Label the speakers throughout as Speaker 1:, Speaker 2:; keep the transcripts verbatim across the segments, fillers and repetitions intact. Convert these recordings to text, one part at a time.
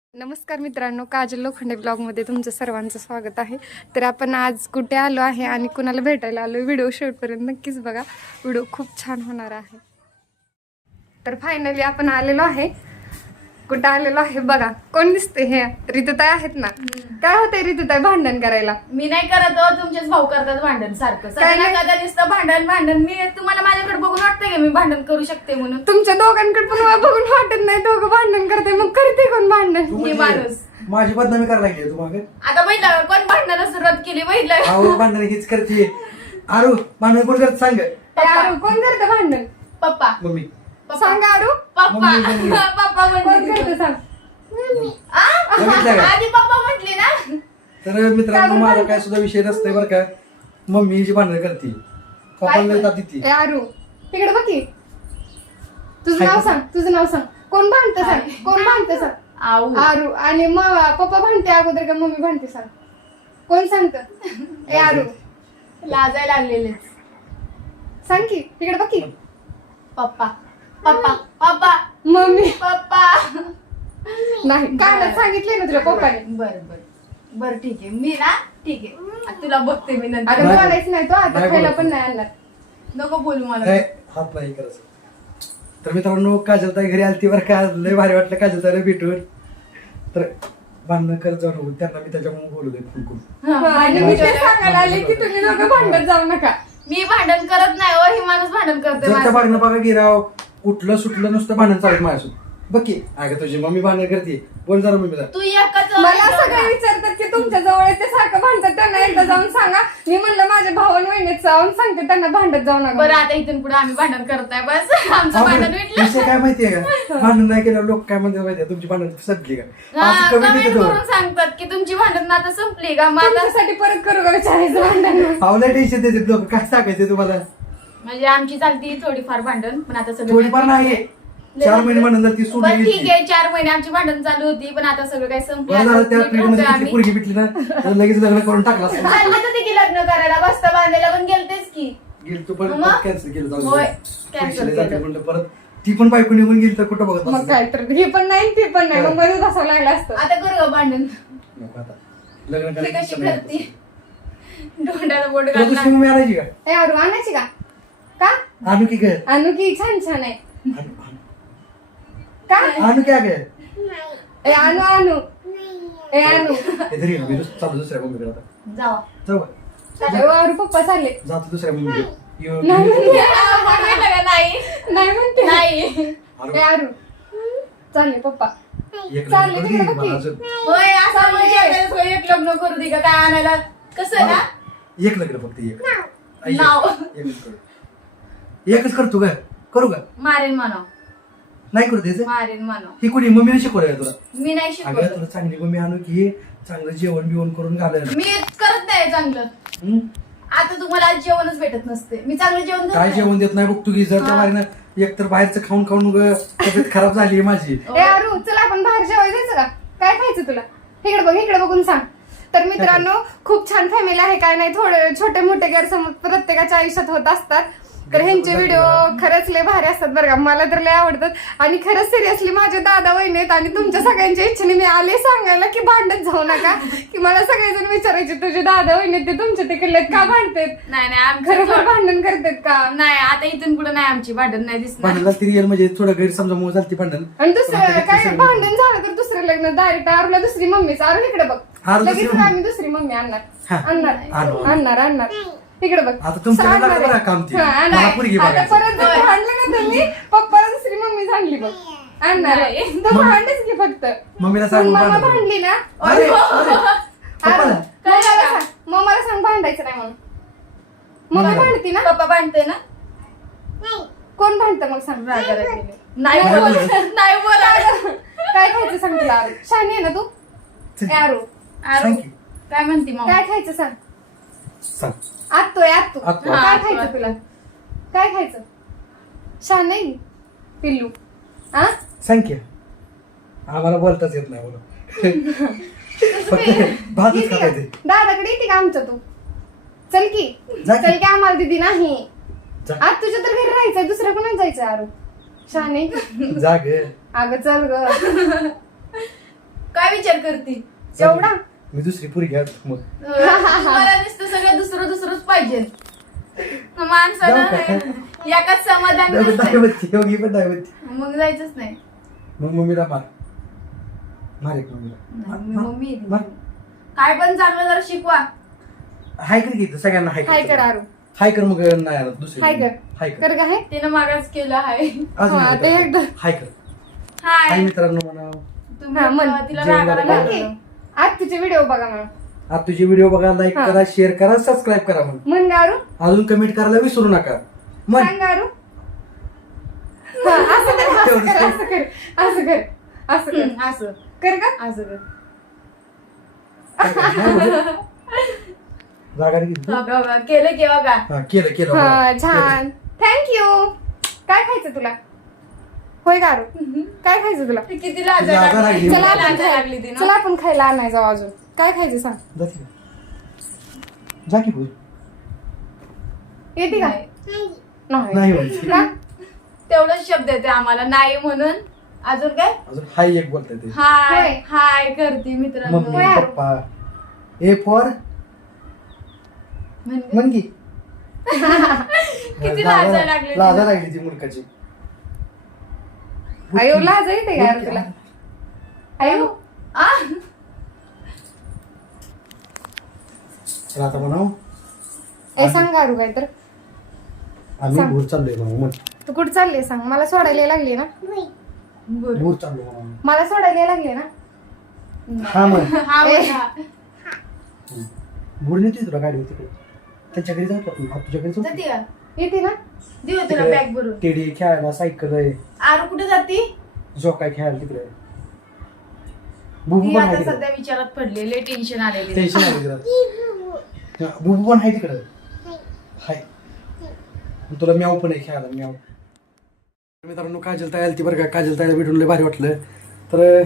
Speaker 1: नमस्कार मित्रांनो, काजल लोखंडे ब्लॉगमध्ये तुमचं सर्वांचं स्वागत आहे. तर आपण आज कुठे आलो आहे आणि कुणाला भेटायला आलो, व्हिडिओ शेवटपर्यंत नक्कीच बघा. व्हिडिओ खूप छान होणार आहे. तर फायनली आपण आलेलो आहे. कुठं आलेलो आहे बघा. कोण दिसते? हे ऋतुताई आहेत ना. काय होतंय ऋतुताई भांडण करायला?
Speaker 2: मी नाही करत हो, तुमचेच भाऊ करतात भांडण सारखं.
Speaker 1: काय नाही?
Speaker 2: सगळ्यांना नुसतं भांडण भांडण. मी तुम्हाला माझ्याकडे बघून वाटतं की मी भांडण करू शकते म्हणून?
Speaker 1: तुमच्या दोघांकडे पण मला बघून वाटत नाही. दोघं भांडण करते, मग करते कोण भांडण?
Speaker 2: मी माणूस.
Speaker 3: माझी बदनामी करायला लागली तू मागे.
Speaker 2: आता बघितलं कोण भांडणाला सुरुवात केली बघितलं?
Speaker 3: अहो भांडण हीच करते. आरू भांडण कोण करत सांग.
Speaker 1: ए, आरू, कोण करतं भांडण?
Speaker 2: पप्पा
Speaker 3: मम्मी
Speaker 1: सांग आरू.
Speaker 2: Papa
Speaker 3: mummy, mummy.
Speaker 2: पप्पा
Speaker 1: कोण
Speaker 2: म्हणते
Speaker 1: करतं सांग.
Speaker 2: आ?
Speaker 3: बघितलं का?
Speaker 2: आधी पप्पा म्हटले ना.
Speaker 3: तर मित्रांनो माझा काय सुद्धा विषय नसतोय बरं का. मम्मी जी भांडण करते पप्पाला येतात तिथे.
Speaker 1: ए आरू, तिकडे बघ की. तुझं नाव सांग, तुझं नाव सांग. कोण भांडतं सांग, कोण भांडतं सांग.
Speaker 2: आऊ
Speaker 1: आरू. आणि मग पप्पा भांडते अगोदर का मम्मी भांडते सांग. कोण सांगतं? ए आरू
Speaker 2: लाजायला लागलेले.
Speaker 1: सांग की, तिकडे बघ की.
Speaker 2: पप्पा पप्पा पप्पा
Speaker 1: मम्मी
Speaker 2: पप्पा.
Speaker 1: नाही, कानात सांगितले ना तुला पप्पाने.
Speaker 2: बर बर बर ठीक आहे. मी ना ठीक आहे. आता तुला बघते मी नंतर.
Speaker 1: अगं बोलायचं नाही तो आता,
Speaker 3: नाही
Speaker 1: खायला
Speaker 3: बोलायचं.
Speaker 1: पण नाही आणणार.
Speaker 2: नको बोलू मला.
Speaker 3: काय हात नाही करायचं. तर मित्रांनो काजलताई घरी आलती बरं का. लय भारी वाटलं काजलताईला भेटून. तर भांडण करत जाऊ नको त्यांना. मी त्याच्यामुळे बोलू दे फोन करून.
Speaker 2: हा,
Speaker 1: आणि मी ते सांगायला आले की तुम्ही दोघं भांडत जाऊ नका.
Speaker 2: मी भांडण करत नाही हो, ही माणूस भांडण करते
Speaker 3: जर त्या
Speaker 2: माझं.
Speaker 3: भांडणं बघा गिराव उठलं सुटलं नुसतं भांडण चालत माझ्यासोबत. बघ की अगं तुझी मम्मी भांडण करते. बोल जरा मम्मीला.
Speaker 2: तू एकच
Speaker 1: मला सगळे विचारतात की तुमच्या जवळ आहे ते सारखं भांडतात, त्यांना एकदा जाऊन सांगा. मी म्हणलं माझ्या भावान वहिनीत जाऊन सांगते त्यांना भांडत जाऊ नका.
Speaker 2: बरं आता इथून पुढे आम्ही भांडण करताय बस. आमचं भांडण
Speaker 3: विषय
Speaker 2: मिटलं.
Speaker 3: काय माहितीये का. भांडण नाही केलं लोक काय म्हणतात माहितीये तुमची भांडण संपली का. असं कमी
Speaker 2: कमेंट
Speaker 3: देतो.
Speaker 2: करून सांगतात की तुमची भांडण आता संपली का. माझा
Speaker 1: माझ्यासाठी परत करू का विचारायचं भांडण?
Speaker 3: आवल्या टेन्शन देतात लोक. काय सांगायचं तुम्हाला.
Speaker 2: म्हणजे आमची चालती थोडीफार भांडण, पण आता सगळं
Speaker 3: थोडीफार नाही. चार महिने म्हणून ती सोडून
Speaker 2: बरं
Speaker 3: गेली.
Speaker 2: ठीक आहे. चार महिने आमची भांडण चालू होती, पण आता सगळं काही संपलं.
Speaker 3: बरं झालं
Speaker 2: आता
Speaker 3: त्या
Speaker 2: नीट
Speaker 3: पिढीमध्ये
Speaker 2: राहतोय
Speaker 3: तिथली
Speaker 2: आम्ही.
Speaker 3: पोरगी भेटली ना तर लगेच लग्न करून टाकला असतं.
Speaker 2: चाललं होतं की लग्न करायला, बस्ता बांधायला पण गेलतेच की.
Speaker 3: गेली तू पण
Speaker 2: मग?
Speaker 3: कॅन्सल केलं जाऊ दे.
Speaker 2: होय,
Speaker 3: पैशाला
Speaker 2: cancel
Speaker 3: जाते
Speaker 2: केलं.
Speaker 3: म्हणलं परत ती पण बायको निघून गेली तर कुठं बघत
Speaker 1: मग
Speaker 3: बसायचं?
Speaker 1: काय तर ही पण नाही ती पण नाही, मग मध्ये बसावं लागलं असतं.
Speaker 2: आता करू का भांडण?
Speaker 3: नको आता. लग्न
Speaker 2: ते
Speaker 3: करायची
Speaker 2: कशी
Speaker 3: इच्छा नाही
Speaker 2: करते?
Speaker 3: आता.
Speaker 2: डोंड्याला बोट
Speaker 3: तुला दुसरी
Speaker 2: घालणार.
Speaker 3: मम्मी आणायची का.
Speaker 1: ए आरू आणायची का? का?
Speaker 3: आणू की काय.
Speaker 1: आणू की? छान छान आहे.
Speaker 3: आणू
Speaker 1: का?
Speaker 3: आणू क्या काय.
Speaker 1: ए आणू आणू ए आणू.
Speaker 3: हे तरी मी दुस- चालू दुसऱ्या मम्मीकडे आता.
Speaker 2: जावा.
Speaker 3: जाऊ का?
Speaker 1: ए, आरू पप्पा चालले.
Speaker 3: जातो दुसऱ्या मम्मीकडे. यो-
Speaker 1: नाही म्हणते.
Speaker 2: आ, बोलवेल का नाही?
Speaker 1: नाही म्हणते.
Speaker 2: नाही.
Speaker 3: आणू.
Speaker 1: ए आरू चालले पप्पा.
Speaker 3: एक
Speaker 1: चालले
Speaker 3: लग्न
Speaker 1: तिकडे
Speaker 3: करू
Speaker 1: बघ
Speaker 3: दे
Speaker 1: की.
Speaker 3: मला अजून.
Speaker 2: होय असं म्हणजे आपल्याला सोय एक लग्न करू दे का काय आणायला. कसं ना
Speaker 3: एक लग्न फक्त एक. आई,
Speaker 2: नाव.
Speaker 3: एकच करू. एकच करतो काय करू का.
Speaker 2: मारेन म्हणाव.
Speaker 3: नाही करू द्यायचं.
Speaker 2: मारेन म्हणाव.
Speaker 3: ही कुणी मम्मीने शिकवलं तुला.
Speaker 2: मी नाही
Speaker 3: अगं
Speaker 2: शिकवत.
Speaker 3: तुला चांगली मम्मी आणू की चांगलं जेवण बिवण करून घालायला.
Speaker 2: मी करत नाही चांगलं.
Speaker 3: हं?
Speaker 2: आता तुम्हाला आज जेवणच भेटत नसते. मी चांगलं जेवण करत
Speaker 3: काय
Speaker 2: नाही.
Speaker 3: जेवण देत नाही बघ तू की जर त्या
Speaker 2: हा.
Speaker 3: बारीनं एकतर बाहेरचं खाऊन खाऊन उगा तब्येत खराब झाली माझी.
Speaker 1: ए आरू चला आपण बाहेर जेवायला जायचं का? काय खायचं तुला? इकडे बघ, इकडे बघून सांग. तर मित्रांनो खूप छान फॅमिली आहे, काय नाही थोडे छोटे मोठे गैरसमज प्रत्येकाच्या आयुष्यात होत असतात. तर ह्यांचे व्हिडिओ खरंच लय भारी असतात बरं का. मला तर लय आवडतात. आणि खरंच सिरियसली माझे दादा वहिनी आहेत आणि तुमच्या सगळ्यांच्या इच्छेने मी आले सांगायला की भांडत जाऊ नका. की मला सगळेजण विचारायचे तुझे दादा वहिनी आहेत, ते तुमच्या तिकडले का भांडतात,
Speaker 2: नाही नाही आमचं
Speaker 1: खरोखर
Speaker 2: थोडं-
Speaker 1: भांडण करतात का?
Speaker 2: नाही आता इथून पुढे नाही आमची भांडण नाही दिसणार.
Speaker 3: भांडण झाली रिअल म्हणजे थोडं गैरसमजा मुळे झाली भांडण.
Speaker 1: आणि
Speaker 3: पण आता
Speaker 1: दुसरं
Speaker 3: काय
Speaker 1: काय
Speaker 3: दुसरं
Speaker 1: भांडण झालं तर दुसरं लग्न डायरेक्ट आरूला दुसरी मम्मीच. आरू इकडे बघ,
Speaker 3: आरू दुसरी
Speaker 1: लगेच
Speaker 3: मम्मी.
Speaker 1: आम्ही दुसरी मम्मी आणणार
Speaker 3: हा.
Speaker 1: आणणार
Speaker 3: आणू, आणू.
Speaker 1: आणणार आणणार इकडे बघ.
Speaker 3: आता तुमच्या
Speaker 1: सांगणार
Speaker 3: लागलं
Speaker 1: आहे.
Speaker 3: बरं काम ते.
Speaker 1: हा, आणणार.
Speaker 3: मला पोरगी
Speaker 1: आता
Speaker 3: बघायचं.
Speaker 1: परत जर भांडलं ना तुम्ही पप्पाला दुसरी मम्मी सांगली बघ आणणार
Speaker 2: नाही.
Speaker 1: तर भांडच की फक्त.
Speaker 3: मम्मीला
Speaker 1: पण
Speaker 3: सांगून
Speaker 1: मम्मा
Speaker 3: भांडण.
Speaker 1: भांडली ना
Speaker 3: अरे, अरे.
Speaker 1: आरू,
Speaker 3: पप्पाला?
Speaker 1: मम्माला सांग मम्माला सांग भांडायचं नाही म्हणून. मम्मा
Speaker 3: मम्मीला?
Speaker 1: भांडती ना.
Speaker 2: पप्पा भांडते ना.
Speaker 1: कोण भांडतं मग सांग.
Speaker 2: रागाला गेले. नाही
Speaker 3: नाही
Speaker 2: बोल
Speaker 3: बोलत.
Speaker 2: नाही बोला.
Speaker 1: काय खायचं सांग तुला आरू. शहाणी आहे ना तू. ए आरू
Speaker 2: आरू,
Speaker 3: सांग की.
Speaker 2: काय म्हणते मग.
Speaker 1: काय खायचं सांग.
Speaker 3: सांग.
Speaker 1: आत्तोय आत्तू.
Speaker 3: आत्तू.
Speaker 1: काय
Speaker 2: हा,
Speaker 1: खायचं
Speaker 2: आत्तू.
Speaker 1: तुला? काय खायचं? छान नाही पिल्लू. हा
Speaker 3: सांग की. आम्हाला बोलताच येत नाही बोला. फक्त भातच
Speaker 1: येते का?
Speaker 3: खायचे.
Speaker 1: दादाकडे येते का आमचं तू? चल की
Speaker 3: जा की.
Speaker 1: चल की आम्हाला दिदी नाही.
Speaker 3: जा.
Speaker 1: आज तुझ्या तर घरी राहायचंय, दुसऱ्या कोणाच जायचं आरू. छान आहे.
Speaker 3: जा ग.
Speaker 1: अगं चल ग.
Speaker 2: काय विचार करते
Speaker 1: एवढा
Speaker 3: मी दुसरी पुरी घ्या मग
Speaker 2: मला नुसतं सगळं दुसरं दुसरंच पाहिजे माणसाला एकाच समाधान नसतंय.
Speaker 3: डायवती योगी पण डायवती
Speaker 2: मग जायचंच नाही
Speaker 3: मग मम्मीला मार मार एक मम्मीला मार,
Speaker 2: मी
Speaker 3: मार,
Speaker 2: मम्मी आहे.
Speaker 3: मार.
Speaker 2: काय पण चांगलं जरा शिकवा.
Speaker 3: हाय कर की इथं सगळ्यांना हाय
Speaker 1: हाय कर आरू
Speaker 3: हाय कर मग नाही आलं दुसरी
Speaker 1: हाय कर.
Speaker 3: हाय कर
Speaker 1: कर का हे
Speaker 2: तिनं मागाच केलं आहे
Speaker 3: अजून
Speaker 1: हा,
Speaker 3: हाय
Speaker 1: ते
Speaker 3: कर.
Speaker 1: एकदा
Speaker 3: हाय कर हाय
Speaker 2: हाय
Speaker 3: मित्रांनो म्हणा
Speaker 2: तुम्ही
Speaker 1: हा, म्हण.
Speaker 2: तिला
Speaker 3: जेवण
Speaker 2: रागाला
Speaker 3: झालं.
Speaker 2: घालवलं.
Speaker 1: आज तुझे व्हिडिओ बघा म्हणून
Speaker 3: आता तुझे व्हिडिओ बघा लाईक
Speaker 1: हा.
Speaker 3: करा शेअर करा सबस्क्राईब करा म्हणून
Speaker 1: म्हण गारू
Speaker 3: अजून कमेंट करायला विसरू नका म्हण
Speaker 1: सांग गारू हा, असं कर असं कर असं कर असं कर असं कर
Speaker 2: हम्म, असं
Speaker 1: कर का
Speaker 2: असं कर.
Speaker 3: नाही बोलत. जागा नाही घेतली.
Speaker 2: बघा, बघा. केलं की बघा
Speaker 3: हा केलं केलं
Speaker 1: हा
Speaker 3: बघा. केलं.
Speaker 1: छान थँक्यू काय खायचं तुला होय गारू काय खायचं तुला
Speaker 2: ती किती लाजा
Speaker 3: लाजा
Speaker 2: लागली.
Speaker 3: लागली.
Speaker 1: चला आपण
Speaker 2: लाजा
Speaker 1: खाय-
Speaker 2: लागली ती ना.
Speaker 1: चला आपण खायला आणाय जाऊ अजून काय खायचं सांग
Speaker 3: जा की. जा की बोल
Speaker 1: येते का
Speaker 2: नाही.
Speaker 1: नाही
Speaker 3: नाही म्हणते.
Speaker 1: का?
Speaker 2: तेवढंच शब्द येते आम्हाला नाही म्हणून अजून काय
Speaker 3: अजून हाय एक बोलताय ते
Speaker 2: हाय
Speaker 1: होय.
Speaker 2: हाय करते मित्रांनो
Speaker 3: मम्मी
Speaker 1: होय.
Speaker 3: पप्पा ए फॉर
Speaker 2: म्हणजे
Speaker 3: म्हण की
Speaker 2: किती
Speaker 3: लाजा-
Speaker 2: लाजा लागली
Speaker 3: लाजा
Speaker 2: तिला.
Speaker 3: लागली ती मुलकाची
Speaker 1: अयो लाज येते का यार तुला अयो
Speaker 2: आ?
Speaker 3: तर आता म्हणाव
Speaker 1: ए सांग गारू काय तर
Speaker 3: आम्ही
Speaker 1: सांग.
Speaker 3: भूर चाललोय म्हणून म्हण
Speaker 1: तू कुठं चालले सांग मला सोडायला लागली ना
Speaker 2: बरं.
Speaker 3: भूर चाललो म्हणून
Speaker 1: मला सोडायला लागली ना
Speaker 3: हा म्हण
Speaker 2: हा म्हणा.
Speaker 3: भूर नेतोय तुला गाडीवर तिकडे त्यांच्या घरी जाऊ का आपण? आप तुझ्या घरी जाऊ
Speaker 2: जाती का?
Speaker 1: येते ना
Speaker 2: देऊ तुला
Speaker 3: तिकडे
Speaker 2: बॅग भरून
Speaker 3: टेडी खेळायला सायकल आहे
Speaker 2: आरू कुठे जाती
Speaker 3: झोकाय खेळायला तिकडे बुबू
Speaker 2: ती
Speaker 3: पण
Speaker 2: आता
Speaker 3: आहे तिकडे
Speaker 2: सध्या विचारात पडलेले टेन्शन आलेले
Speaker 3: टेन्शन आहे तिकडे बुबू पण आहे तिकडे हाय तुला म्याव पण आहे खेळायला म्याव मित्रांनो काजल ताई आलती बरं का काजल ताईला भेटून लय भारी वाटलं तर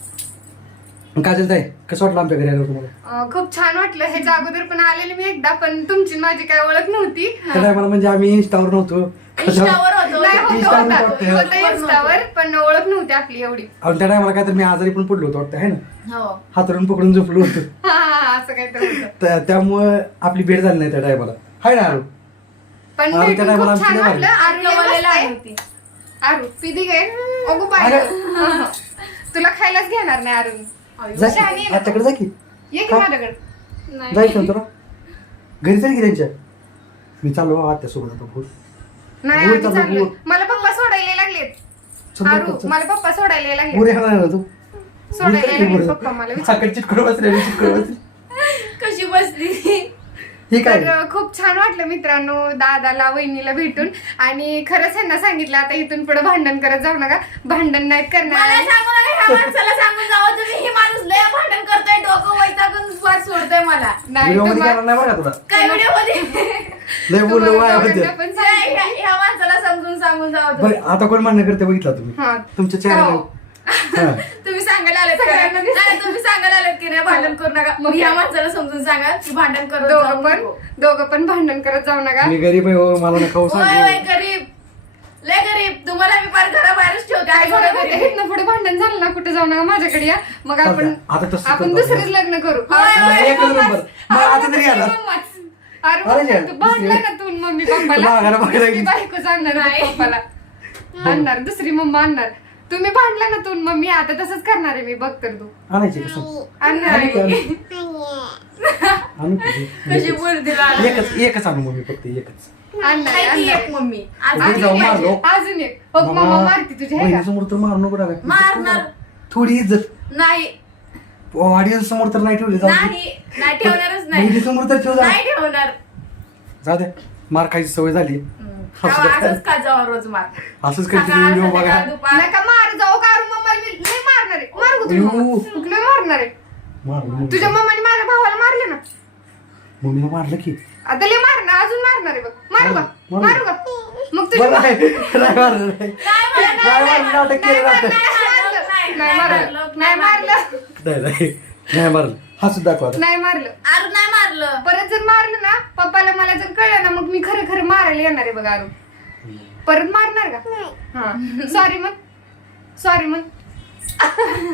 Speaker 3: काजल ताई कसं वाटलं आमच्या घरी आलं तुम्हाला
Speaker 1: अं, खूप छान वाटलं ह्याच्या अगोदर पण आलेले मी एकदा पण तुमची माझी काय ओळख नव्हती
Speaker 3: त्या टायमाला म्हणजे आम्ही इंस्टावर नव्हतो
Speaker 2: इंस्टावर होतो
Speaker 1: नाही होतं
Speaker 3: Insta वर
Speaker 1: होतं
Speaker 3: वाटतं.
Speaker 1: होतं इंस्टावर पण ओळख नव्हती आपली एवढी
Speaker 3: आणि त्या टायमाला काय तर मी आजारी पण पडलो होतो वाटतं आहे ना
Speaker 2: हो
Speaker 3: हातरून पकडून झोपलो होतो
Speaker 1: हा हा, हा, असं काहीतरी होतं
Speaker 3: त्या- त्यामुळं आपली भेट झाली नाही त्या टायमाला हाय ना आरू
Speaker 1: पण
Speaker 3: आरू
Speaker 1: भेटून
Speaker 3: त्या
Speaker 1: खूप
Speaker 3: टायमाला
Speaker 1: छान
Speaker 3: आमची
Speaker 1: वाटलं आरू लय
Speaker 2: गवलेला
Speaker 1: मस्त आहे.
Speaker 2: होती
Speaker 1: आरू पिदी गे अगो पाय तुला खायलाच घेणार नाही आरू
Speaker 3: जा
Speaker 1: शहाणी
Speaker 3: की
Speaker 1: आहे ना तू.
Speaker 3: आत्याकडे जा की
Speaker 1: ये की
Speaker 3: का?
Speaker 1: माझ्याकडे
Speaker 2: नाही
Speaker 3: जायचं ना तुला घरी चल की त्यांच्या मी चाललो आत्यासोबत आता भूर
Speaker 1: नाही
Speaker 3: बोल
Speaker 1: आम्ही
Speaker 3: चालू,
Speaker 1: चाललोय.
Speaker 3: बोल.
Speaker 1: मला पप्पा सोडायला लागलेत
Speaker 3: चल,
Speaker 1: आरू
Speaker 3: चल, चल.
Speaker 1: मला पप्पा सोडायला लागले
Speaker 3: भूर येणार ना तू
Speaker 1: सोडायला लागले पप्पा मला विचार
Speaker 3: साखर चिटकून बसले मी चिटकून बसले
Speaker 2: कशी बसली
Speaker 3: हे काय
Speaker 1: तर खूप छान वाटलं मित्रांनो दादाला वहिनीला भेटून आणि खरंच ह्यांना सांगितलं आता इथून पुढे भांडण करत जाऊ नका भांडण नाहीत
Speaker 2: मला
Speaker 1: करणार
Speaker 2: सांगू नका ह्या माणसाला सांगून जावं तुम्ही हे माणूस लय भांडण करतोय डोकं वैतागून स्वाद सोडतोय मला
Speaker 1: नाही
Speaker 3: व्हिडिओ मध्ये
Speaker 1: तुम्हा-
Speaker 3: करणार नाही बरं का तुला
Speaker 2: काय व्हिडिओ मध्ये
Speaker 3: लय बोललो
Speaker 1: तुम्हाला
Speaker 3: वाया
Speaker 1: दोघांना
Speaker 3: होते
Speaker 1: पण
Speaker 2: ह्या
Speaker 1: सांगितलं.
Speaker 2: ह्या माणसाला समजून सांगून जावं तुम्ही.
Speaker 3: बरं आता कोण मान्य करते बघितला तुम्ही
Speaker 1: हा.
Speaker 3: तुमच्या चेहऱ्याला
Speaker 1: हो.
Speaker 3: हा.
Speaker 2: तुम्ही सांगायला आलेत का
Speaker 1: सगळ्यांना
Speaker 2: नाही?
Speaker 1: दिसतंय.
Speaker 2: नाही, तुम्ही सांगायला आलेत की नाही भांडण करू नका मग ह्या माणसाला समजून सांगा की भांडण करत
Speaker 1: दोघं
Speaker 2: जाऊ
Speaker 1: पण
Speaker 2: नको.
Speaker 1: दोघं पण भांडण करत जाऊ नका
Speaker 3: मी गरीब आहे हो मला नका हो
Speaker 2: होय होय
Speaker 3: सांगू
Speaker 2: गरीब लय गरीब तुम्हाला मी फार घराबाहेरच ठेवते
Speaker 1: काय
Speaker 2: आई थोडं
Speaker 1: झालं
Speaker 2: गरीब
Speaker 1: इथनं पुढे भांडण झालं ना कुठे जाऊ नका माझ्याकडे या मग आपण
Speaker 3: आता तसं
Speaker 1: आपण
Speaker 3: करतो.
Speaker 1: दुसरेच लग्न करू
Speaker 2: होय, होय,
Speaker 3: एकच नंबर मग आता तरी आला
Speaker 1: अरे
Speaker 3: अरे
Speaker 1: मग
Speaker 3: यार,
Speaker 1: तू भांडला ना तू आणि मम्मी पप्पाला
Speaker 3: मागायला बघायला
Speaker 1: दुसरी
Speaker 3: गेली.
Speaker 1: बायको सांगणार
Speaker 2: नाही.
Speaker 1: पप्पाला आणणार दुसरी मम्मा आणणार तुम्ही भांडला ना तू आणि मम्मी आता तसंच करणार आहे मी बघ तर तू
Speaker 3: आणायची कसं
Speaker 1: आणणार
Speaker 3: आणू की,
Speaker 1: आहे.
Speaker 3: आणू? आणू की?
Speaker 2: कशी
Speaker 3: एकच.
Speaker 2: बोलते तिला
Speaker 3: एकच एकच आणू मम्मी फक्त एकच
Speaker 1: आणणार आहे,
Speaker 2: आहे ती
Speaker 1: आणणार
Speaker 2: एक मम्मी
Speaker 3: अजून
Speaker 2: अजून
Speaker 3: जाऊ
Speaker 2: एक
Speaker 3: मारलो.
Speaker 2: पाहिजे.
Speaker 1: अजून एक बघ मम्मा मारती तुझी आहे का
Speaker 3: समोर तर मारू नको टाका.
Speaker 2: मारणार.
Speaker 3: थोडी इज्जत
Speaker 2: नाही
Speaker 3: ऑडियन्स समोर तर नाही ठेवली जाऊ दे.
Speaker 2: नाही नाही ठेवणारच नाही
Speaker 3: बहिणी समोर तर ठेव जा.
Speaker 2: नाही ठेवणार
Speaker 3: जाऊ दे मार खायची सवय झाली
Speaker 2: तेव्हा असंच का जाऊ रोज मार
Speaker 3: असंच करते
Speaker 2: सकाळ,
Speaker 3: व्हिडिओ बघा
Speaker 2: संध्याकाळ, दुपार.
Speaker 1: नका मार जाऊ का मम्मा लय मारणार आहे मारू का तुझी
Speaker 3: अयो.
Speaker 1: मम्मा? लय मारणार आहे
Speaker 3: मार मम्मी.
Speaker 1: तुझ्या मम्माने माझ्या भावाला मारले ना
Speaker 3: मम्मीला मारलं की
Speaker 1: आता लय मारणार अजून मारणार आहे बघ मारू का
Speaker 3: मारू.
Speaker 1: मारू का मग तुझी
Speaker 3: बरं आहे. नाही मारलं नाही.
Speaker 2: नाही मारणार,
Speaker 3: नाही मारलं, नाटक केलं नाटक.
Speaker 2: नाही,
Speaker 1: नाही मारलं नाही मारलं
Speaker 3: नाही नाही नाही मारलं हा सुद्धा दाखवा आता.
Speaker 1: नाही मारलं
Speaker 2: अरे नाही मारलं
Speaker 1: परत जर मारलं ना पप्पाला मला जर कळलं ना मग मी खरं खरं मारायला येणार आहे बघ अरुण परत मारणार का हा सॉरी मग सॉरी मग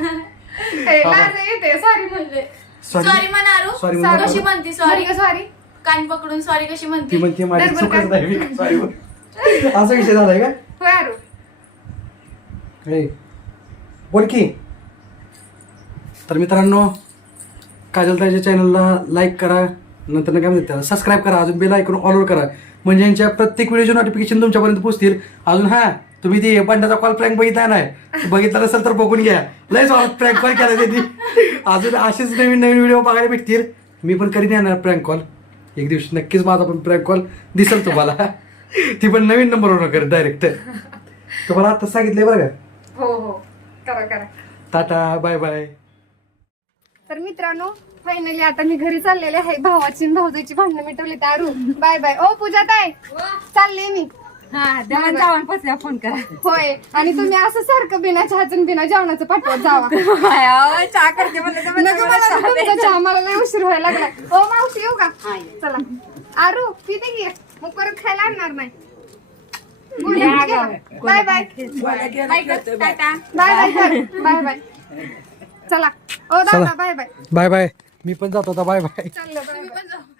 Speaker 1: ए, लाज येते सॉरी म्हणले
Speaker 3: Sorry.
Speaker 2: सॉरी म्हणा आरू
Speaker 3: Sorry म्हणा.
Speaker 2: कशी म्हणती सॉरी
Speaker 1: सॉरी
Speaker 2: कान पकडून सॉरी कशी
Speaker 3: ती
Speaker 2: म्हणती
Speaker 3: म्हणते माझी
Speaker 1: बरोबर
Speaker 3: चुकच
Speaker 1: का?
Speaker 3: नाही मी सॉरी असा विषय झालाय का
Speaker 1: होय आरू
Speaker 3: हे बोल की तर मित्रांनो काजल ताईच्या चॅनलला लाईक करा नंतर काय म्हणतात त्याला सबस्क्राईब करा अजून बेल ऐकून ऑल करा म्हणजे यांच्या प्रत्येक व्हिडिओचे नोटिफिकेशन तुमच्यापर्यंत पोहोचतील अजून हा तुम्ही ती बंडाचा कॉल प्रँक बघितला नाही बघितला नसेल तर बघून घ्या लयच प्रँक कॉल केला त्यांनी अजून असेच नवीन नवीन व्हिडिओ बघायला भेटतील मी पण करीन येणार प्रँक कॉल एक दिवशी नक्कीच माझा पण प्रँक कॉल दिसेल तुम्हाला ती पण नवीन नंबरवर कर डायरेक्ट तुम्हाला आता सांगितलंय बरं का
Speaker 1: हो हो करा करा
Speaker 3: टाटा बाय बाय
Speaker 1: तर मित्रांनो फायनली आता मी घरी चाललेले आहे भावाची आणि भाऊजाईची भांडणं मिटवली दारू बाय बाय ओ पूजा ताई चालले मी
Speaker 4: फोन करा
Speaker 1: होय आणि तुम्ही असं सारखं बिना चहाचं बिना जेवणाचं पाठवत जावा
Speaker 4: चहा करते
Speaker 1: नका मला तुमचा चहा मला लय उशीर व्हायला लागलाय ओ मावशी येऊ का चला आरू पिते की मग परत खायला आणणार नाही bye bye bye bye bye bye चला ओ दादा बाय बाय
Speaker 3: बाय बाय मी पण जातो आता बाय बाय
Speaker 1: चाललं बाय बाय